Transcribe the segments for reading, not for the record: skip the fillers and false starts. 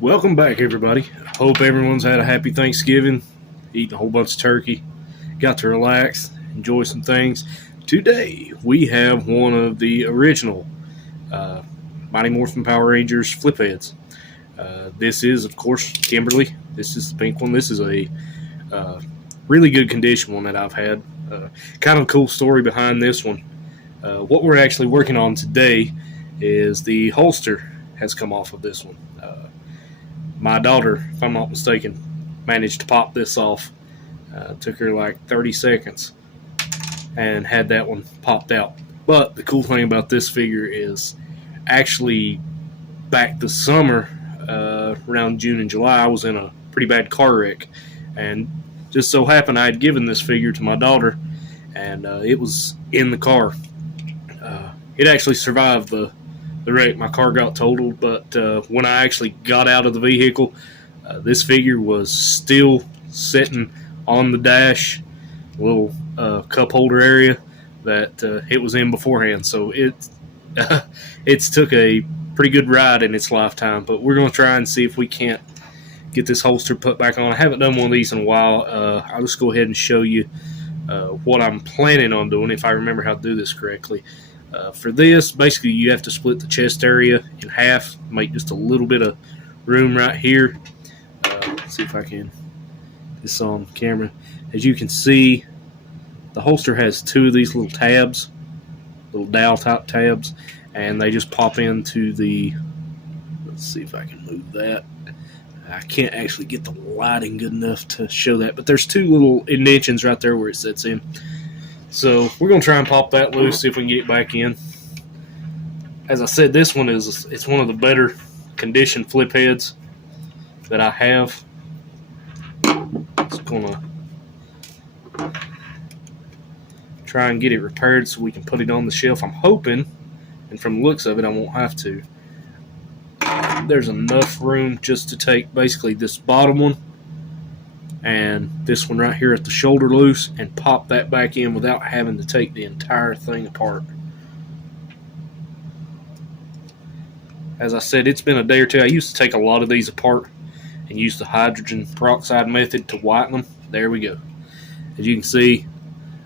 Welcome back, everybody. Hope everyone's had a happy Thanksgiving, eating a whole bunch of turkey, got to relax, enjoy some things. Today, we have one of the original Mighty Morphin Power Rangers flip heads. This is, of course, Kimberly. This is the pink one. This is a really good condition one that I've had. Kind of a cool story behind this one. What we're actually working on today is the holster has come off of this one. My daughter, if I'm not mistaken, managed to pop this off. Took her like 30 seconds and had that one popped out. But the cool thing about this figure is actually back this summer, around June and July, I was in a pretty bad car wreck. And just so happened I had given this figure to my daughter, and it was in the car. It actually survived the wreck. My car got totaled, but when I actually got out of the vehicle, this figure was still sitting on the dash, a little cup holder area that it was in beforehand. So it's took a pretty good ride in its lifetime, but we're going to try and see if we can't get this holster put back on. I haven't done one of these in a while. I'll just go ahead and show you what I'm planning on doing, if I remember how to do this correctly. For this, basically you have to split the chest area in half, make just a little bit of room right here. Let's see if I can get this on camera. As you can see, the holster has two of these little tabs, little dowel type tabs, and they just pop into the, let's see if I can move that. I can't actually get the lighting good enough to show that, but there's two little indentions right there where it sits in. So we're going to try and pop that loose, see if we can get it back in. As I said, this one it's one of the better condition flip heads that I have. Just going to try and get it repaired so we can put it on the shelf. I'm hoping, and from the looks of it, I won't have to. There's enough room just to take basically this bottom one and this one right here at the shoulder loose and pop that back in without having to take the entire thing apart. As I said, it's been a day or two. I used to take a lot of these apart and use the hydrogen peroxide method to whiten them. There we go. As you can see,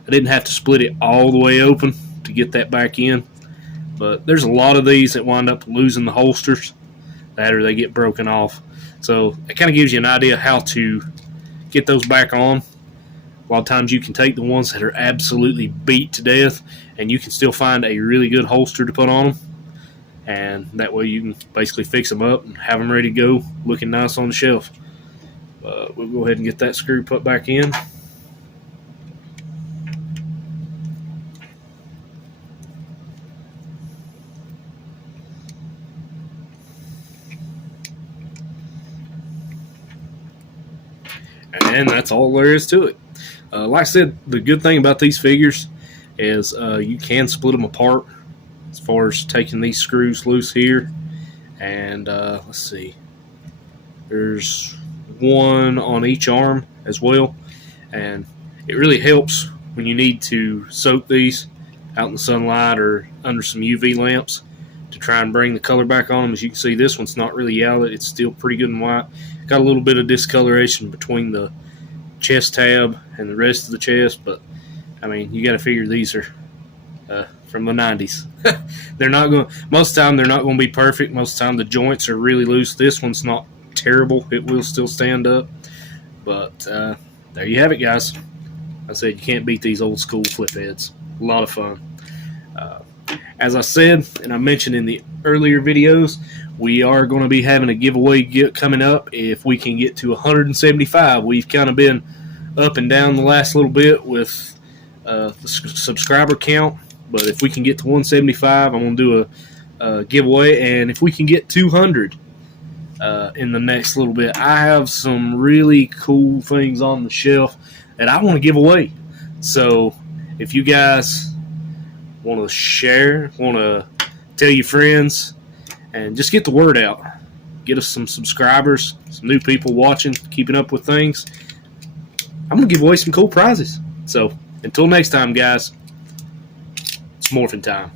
I didn't have to split it all the way open to get that back in, but there's a lot of these that wind up losing the holsters, that or they get broken off. So it kind of gives you an idea how to get those back on. A lot of times you can take the ones that are absolutely beat to death and you can still find a really good holster to put on them, and that way you can basically fix them up and have them ready to go looking nice on the shelf. We'll go ahead and get that screw put back in. And that's all there is to it. Like I said, the good thing about these figures is you can split them apart as far as taking these screws loose here. And let's see, there's one on each arm as well. And it really helps when you need to soak these out in the sunlight or under some UV lamps to try and bring the color back on them. As you can see, this one's not really yellow. It's still pretty good and white. Got a little bit of discoloration between the chest tab and the rest of the chest, but I mean, you got to figure these are from the 90s. They're not going. Most of the time, they're not going to be perfect. Most of the time, the joints are really loose. This one's not terrible. It will still stand up. But there you have it, guys. I said you can't beat these old school flip heads. A lot of fun. As I said, and I mentioned in the earlier videos, we are going to be having a giveaway coming up if we can get to 175. We've kind of been up and down the last little bit with the subscriber count, but if we can get to 175, I'm going to do a giveaway, and if we can get 200 in the next little bit, I have some really cool things on the shelf that I want to give away. So if you guys want to share, want to tell your friends, and just get the word out. Get us some subscribers, some new people watching, keeping up with things. I'm going to give away some cool prizes. So, until next time, guys, it's morphin' time.